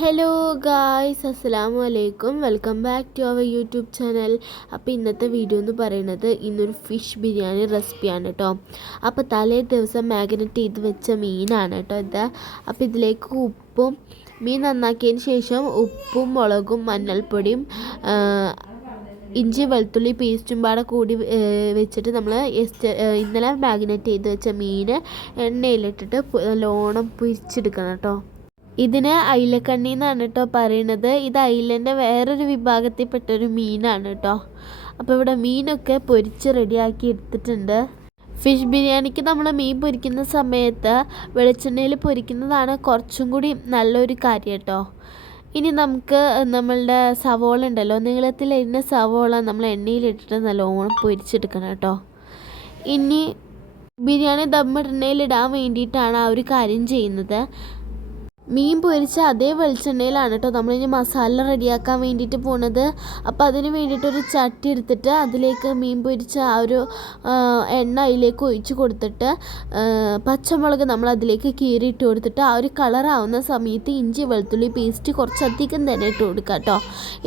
Hello guys അസ്സലാമു അലൈക്കും welcome back to our YouTube channel അപ്പോൾ ഇന്നത്തെ വീഡിയോ എന്ന് പറയുന്നത് ഇന്നൊരു ഫിഷ് ബിരിയാണി റെസിപ്പിയാണ് കേട്ടോ അപ്പോൾ തലേ ദിവസം മാഗ്നറ്റ് ചെയ്ത് വെച്ച മീനാണ് കേട്ടോ ഇത്. അപ്പോൾ ഇതിലേക്ക് ഉപ്പും മീൻ നന്നാക്കിയതിന് ശേഷം ഉപ്പും മുളകും മഞ്ഞൾപ്പൊടിയും ഇഞ്ചി വെളുത്തുള്ളി പേസ്റ്റും പാടെ കൂടി വെച്ചിട്ട് നമ്മൾ ഇന്നലെ മാഗ്നറ്റ് ചെയ്ത് വെച്ച മീൻ എണ്ണയിലിട്ടിട്ട് ലോണം പൊരിച്ചെടുക്കണം കേട്ടോ ഇതിന് അയിലക്കണ്ണി എന്നാണ് കേട്ടോ പറയണത്. ഇത് അയിലന്റെ വേറൊരു വിഭാഗത്തിൽപ്പെട്ട ഒരു മീനാണ് കേട്ടോ. അപ്പോൾ ഇവിടെ മീനൊക്കെ പൊരിച്ച് റെഡിയാക്കി എടുത്തിട്ടുണ്ട്. ഫിഷ് ബിരിയാണിക്ക് നമ്മൾ മീൻ പൊരിക്കുന്ന സമയത്ത് വെളിച്ചെണ്ണയിൽ പൊരിക്കുന്നതാണ് കുറച്ചും കൂടി നല്ലൊരു കാര്യം കേട്ടോ. ഇനി നമുക്ക് നമ്മളുടെ സവോള ഉണ്ടല്ലോ നീളത്തിൽ എണ്ണ സവോള നമ്മൾ എണ്ണയിലിട്ടിട്ട് നല്ലോണം പൊരിച്ചെടുക്കണം കേട്ടോ. ഇനി ബിരിയാണി ദമ്മിടണയിലിടാൻ വേണ്ടിയിട്ടാണ് ആ ഒരു കാര്യം ചെയ്യുന്നത്. മീൻ പൊരിച്ച അതേ വെളിച്ചെണ്ണയിലാണ് കേട്ടോ നമ്മളിനി മസാല റെഡിയാക്കാൻ വേണ്ടിയിട്ട് പോണത്. അപ്പോൾ അതിന് വേണ്ടിയിട്ടൊരു ചട്ടി എടുത്തിട്ട് അതിലേക്ക് മീൻ പൊരിച്ച ആ ഒരു എണ്ണ അതിലേക്ക് ഒഴിച്ച് കൊടുത്തിട്ട് പച്ചമുളക് നമ്മൾ അതിലേക്ക് കീറിയിട്ട് കൊടുത്തിട്ട് ആ ഒരു കളറാവുന്ന സമയത്ത് ഇഞ്ചി വെളുത്തുള്ളി പേസ്റ്റ് കുറച്ചധികം തന്നെ ഇട്ട് കൊടുക്കുക കേട്ടോ.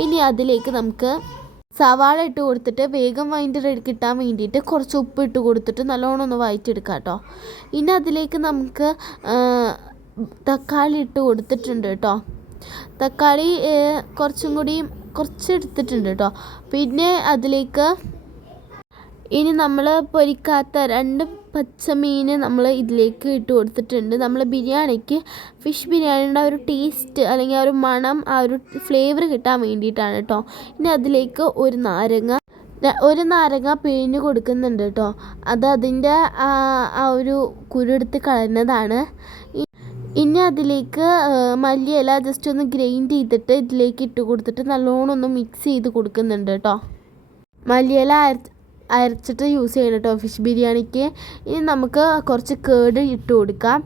ഇനി അതിലേക്ക് നമുക്ക് സവാള ഇട്ട് കൊടുത്തിട്ട് വേഗം വൈൻഡ് കിട്ടാൻ വേണ്ടിയിട്ട് കുറച്ച് ഉപ്പ് ഇട്ട് കൊടുത്തിട്ട് നല്ലോണം ഒന്ന് വഴറ്റിയെടുക്കാം കേട്ടോ. ഇനി അതിലേക്ക് നമുക്ക് തക്കാളി ഇട്ട് കൊടുത്തിട്ടുണ്ട് കേട്ടോ. തക്കാളി കുറച്ചും കൂടി കുറച്ച് എടുത്തിട്ടുണ്ട് കേട്ടോ. പിന്നെ അതിലേക്ക് ഇനി നമ്മൾ പൊരിക്കാത്ത രണ്ട് പച്ചമീൻ നമ്മൾ ഇതിലേക്ക് ഇട്ട് കൊടുത്തിട്ടുണ്ട്. നമ്മൾ ബിരിയാണിക്ക് ഫിഷ് ബിരിയാണിയുടെ ആ ഒരു ടേസ്റ്റ് അല്ലെങ്കിൽ ആ ഒരു മണം ആ ഒരു ഫ്ലേവർ കിട്ടാൻ വേണ്ടിയിട്ടാണ് കേട്ടോ. ഇനി അതിലേക്ക് ഒരു നാരങ്ങ ഒരു നാരങ്ങ പിഴിഞ്ഞ് കൊടുക്കുന്നുണ്ട് കേട്ടോ. അത് അതിന്റെ ആ ഒരു കുരുടുത്ത് കളയുന്നതാണ്. ഇനി അതിലേക്ക് മല്ലിയില ജസ്റ്റ് ഒന്ന് ഗ്രൈൻഡ് ചെയ്തിട്ട് ഇതിലേക്ക് ഇട്ട് കൊടുത്തിട്ട് നല്ലോണം ഒന്ന് മിക്സ് ചെയ്ത് കൊടുക്കുന്നുണ്ട് കേട്ടോ മല്ലിയില അരച്ച് അരച്ചിട്ട് യൂസ് ചെയ്യണം കേട്ടോ ഫിഷ് ബിരിയാണിക്ക്. ഇനി നമുക്ക് കുറച്ച് കേട് ഇട്ട് കൊടുക്കാം.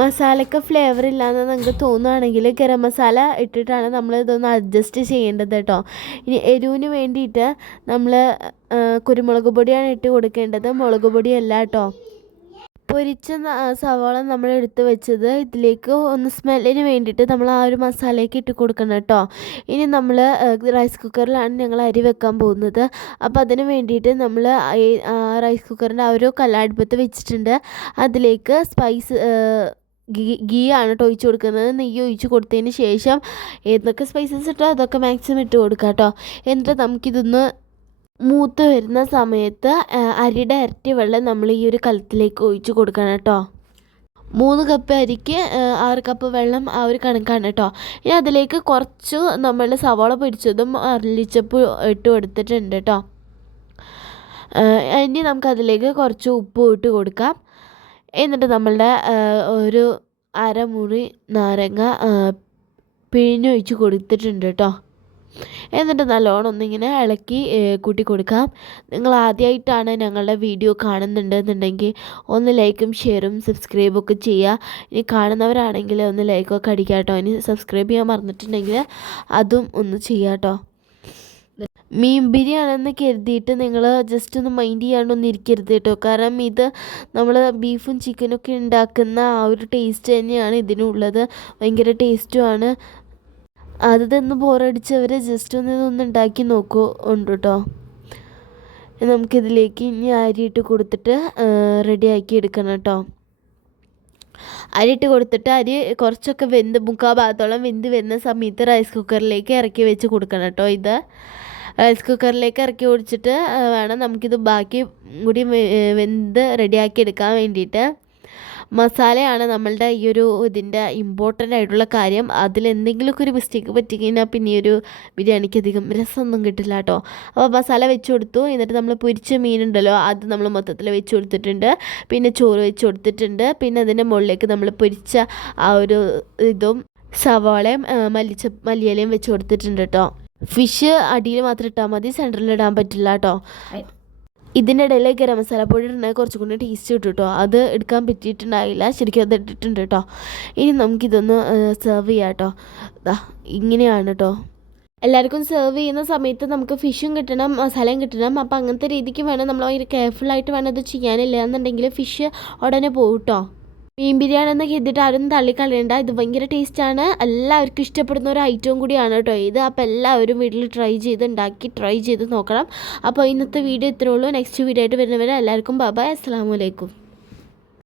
മസാലയ്ക്ക് ഫ്ലേവർ ഇല്ലാന്ന് നിങ്ങൾക്ക് തോന്നുകയാണെങ്കിൽ ഗരം മസാല ഇട്ടിട്ടാണ് നമ്മൾ ഇതൊന്ന് അഡ്ജസ്റ്റ് ചെയ്യേണ്ടത് കേട്ടോ ഇനി എരിവിന് വേണ്ടിയിട്ട് നമ്മൾ കുരുമുളക് പൊടിയാണ് ഇട്ട് കൊടുക്കേണ്ടത്. മുളക് പൊടിയല്ല കേട്ടോ പൊരിച്ച സവാള നമ്മൾ എടുത്ത് വെച്ചത് ഇതിലേക്ക് ഒന്ന് സ്മെല്ലിന് വേണ്ടിയിട്ട് നമ്മൾ ആ ഒരു മസാലയ്ക്ക് ഇട്ട് കൊടുക്കണം കേട്ടോ. ഇനി നമ്മൾ റൈസ് കുക്കറിലാണ് ഞങ്ങൾ അരി വെക്കാൻ പോകുന്നത്. അപ്പോൾ അതിന് വേണ്ടിയിട്ട് നമ്മൾ റൈസ് കുക്കറിന്റെ ആ ഒരു കല്ലാടുപ്പത്ത് വെച്ചിട്ടുണ്ട്. അതിലേക്ക് സ്പൈസ് ഗീ ആണ് കേട്ടോ ഒഴിച്ച് കൊടുക്കുന്നത്. നെയ്യ് ഒഴിച്ച് കൊടുത്തതിന് ശേഷം ഏതൊക്കെ സ്പൈസസ് ഇട്ടോ അതൊക്കെ മാക്സിമം ഇട്ട് കൊടുക്കാം കേട്ടോ. എന്നിട്ട് നമുക്കിതൊന്ന് മൂത്ത് വരുന്ന സമയത്ത് അരിയുടെ ഇരട്ടി വെള്ളം നമ്മൾ ഈ ഒരു കലത്തിലേക്ക് ഒഴിച്ച് കൊടുക്കണം കേട്ടോ. മൂന്ന് കപ്പ് അരിക്ക് ആറ് കപ്പ് വെള്ളം ആ ഒരു കണക്കാണ് കേട്ടോ. ഇനി അതിലേക്ക് കുറച്ച് നമ്മൾ സവാള പൊരിച്ചതും അരളിച്ചപ്പ് ഇട്ട് കൊടുത്തിട്ടുണ്ട് കേട്ടോ. ഇനി നമുക്ക് അതിലേക്ക് കുറച്ച് ഉപ്പ് ഇട്ട് കൊടുക്കാം. എന്നിട്ട് നമ്മളുടെ ഒരു അരമുറി നാരങ്ങ പിഴിഞ്ഞൊഴിച്ച് കൊടുത്തിട്ടുണ്ട് കേട്ടോ. എന്നിട്ട് നല്ലോണം ഒന്നിങ്ങനെ ഇളക്കി കൂട്ടി കൊടുക്കാം. നിങ്ങൾ ആദ്യമായിട്ടാണ് ഞങ്ങളുടെ വീഡിയോ കാണുന്നുണ്ടെന്നുണ്ടെങ്കിൽ ഒന്ന് ലൈക്കും ഷെയറും സബ്സ്ക്രൈബും ഒക്കെ ചെയ്യുക. ഇനി കാണുന്നവരാണെങ്കിൽ ഒന്ന് ലൈക്കൊക്കെ അടിക്കുക കേട്ടോ. ഇനി സബ്സ്ക്രൈബ് ചെയ്യാൻ മറന്നിട്ടുണ്ടെങ്കിൽ അതും ഒന്ന് ചെയ്യാം കേട്ടോ. മീൻ ബിരിയാണെന്ന് കരുതിയിട്ട് നിങ്ങൾ ജസ്റ്റ് ഒന്ന് മൈൻഡ് ചെയ്യാണ്ടൊന്നും ഇരിക്കരുത് കേട്ടോ. കാരണം ഇത് നമ്മൾ ബീഫും ചിക്കനൊക്കെ ഉണ്ടാക്കുന്ന ആ ഒരു ടേസ്റ്റ് തന്നെയാണ് ഇതിനുള്ളത്. ഭയങ്കര ടേസ്റ്റുമാണ് അത് ബോറടിച്ച് ബോറടിച്ചവർ ജസ്റ്റ് ഒന്ന് ഇതൊന്ന് ഉണ്ടാക്കി നോക്കൂ. ഉണ്ട് കേട്ടോ നമുക്കിതിലേക്ക് ഇനി അരിയിട്ട് കൊടുത്തിട്ട് റെഡിയാക്കി എടുക്കണം കേട്ടോ അരിയിട്ട് കൊടുത്തിട്ട് അരി കുറച്ചൊക്കെ വെന്ത് മുക്കാൽ ഭാഗത്തോളം വെന്ത് വരുന്ന സമയത്ത് റൈസ് കുക്കറിലേക്ക് ഇറക്കി വെച്ച് കൊടുക്കണം കേട്ടോ ഇത്. റൈസ് കുക്കറിലേക്ക് ഇറക്കി ഓടിച്ചിട്ട് വേണം നമുക്കിത് ബാക്കി കൂടി വെന്ത് റെഡിയാക്കി എടുക്കാൻ വേണ്ടിയിട്ട്. മസാലയാണ് നമ്മളുടെ ഈ ഒരു ഇതിന്റെ ഇമ്പോർട്ടന്റ് ആയിട്ടുള്ള കാര്യം. അതിൽ എന്തെങ്കിലുമൊക്കെ ഒരു മിസ്റ്റേക്ക് പറ്റിക്കഴിഞ്ഞാൽ പിന്നെ ഒരു ബിരിയാണിക്ക് അധികം രസമൊന്നും കിട്ടില്ല കേട്ടോ. അപ്പോൾ മസാല വെച്ച് കൊടുത്തു. എന്നിട്ട് നമ്മൾ പൊരിച്ച മീനുണ്ടല്ലോ അത് നമ്മൾ മൊത്തത്തിൽ വെച്ച് കൊടുത്തിട്ടുണ്ട്. പിന്നെ ചോറ് വെച്ച് കൊടുത്തിട്ടുണ്ട്. പിന്നെ അതിന്റെ മുകളിലേക്ക് നമ്മൾ പൊരിച്ച ആ ഒരു ഇതും സവാളയും മല്ലിച്ച മല്ലിയിലയും വെച്ച് കൊടുത്തിട്ടുണ്ട് കേട്ടോ. ഫിഷ് അടിയിൽ മാത്രം ഇട്ടാൽ മതി സെന്ററിൽ ഇടാൻ പറ്റില്ല കേട്ടോ. ഇതിന്റെ ഇടയിലേക്ക് ഗരം മസാലപ്പൊടി ഇടണേ കുറച്ചും കൂടി ടേസ്റ്റ് കിട്ടും കേട്ടോ അത് എടുക്കാൻ പറ്റിയിട്ടുണ്ടായില്ല. ശരിക്കും അത് ഇട്ടിട്ടുണ്ട് കേട്ടോ ഇനി നമുക്കിതൊന്ന് സെർവ് ചെയ്യാം കേട്ടോ ഇങ്ങനെയാണ് കേട്ടോ എല്ലാവർക്കും സെർവ് ചെയ്യുന്ന സമയത്ത് നമുക്ക് ഫിഷും കിട്ടണം മസാലയും കിട്ടണം. അപ്പോൾ അങ്ങനത്തെ രീതിക്ക് വേണം. നമ്മൾ ഭയങ്കര കെയർഫുള്ളായിട്ട് വേണം ഇത് ചെയ്യാനില്ല എന്നുണ്ടെങ്കിൽ ഫിഷ് ഉടനെ പോകും കേട്ടോ മീൻ ബിരിയാണി എന്ന് കരുതിയിട്ട് ആരും തള്ളിക്കളയണ്ട. ഇത് ഭയങ്കര ടേസ്റ്റാണ് എല്ലാവർക്കും ഇഷ്ടപ്പെടുന്ന ഒരു ഐറ്റവും കൂടിയാണ് കേട്ടോ ഇത്. അപ്പോൾ എല്ലാവരും വീട്ടിൽ ട്രൈ ചെയ്ത് ഉണ്ടാക്കി ട്രൈ ചെയ്ത് നോക്കണം. അപ്പോൾ ഇന്നത്തെ വീഡിയോ ഇത്രേ ഉള്ളൂ. നെക്സ്റ്റ് വീഡിയോ ആയിട്ട് വരുന്നവരെ എല്ലാവർക്കും ബാബായ് അസ്സാം വലൈക്കും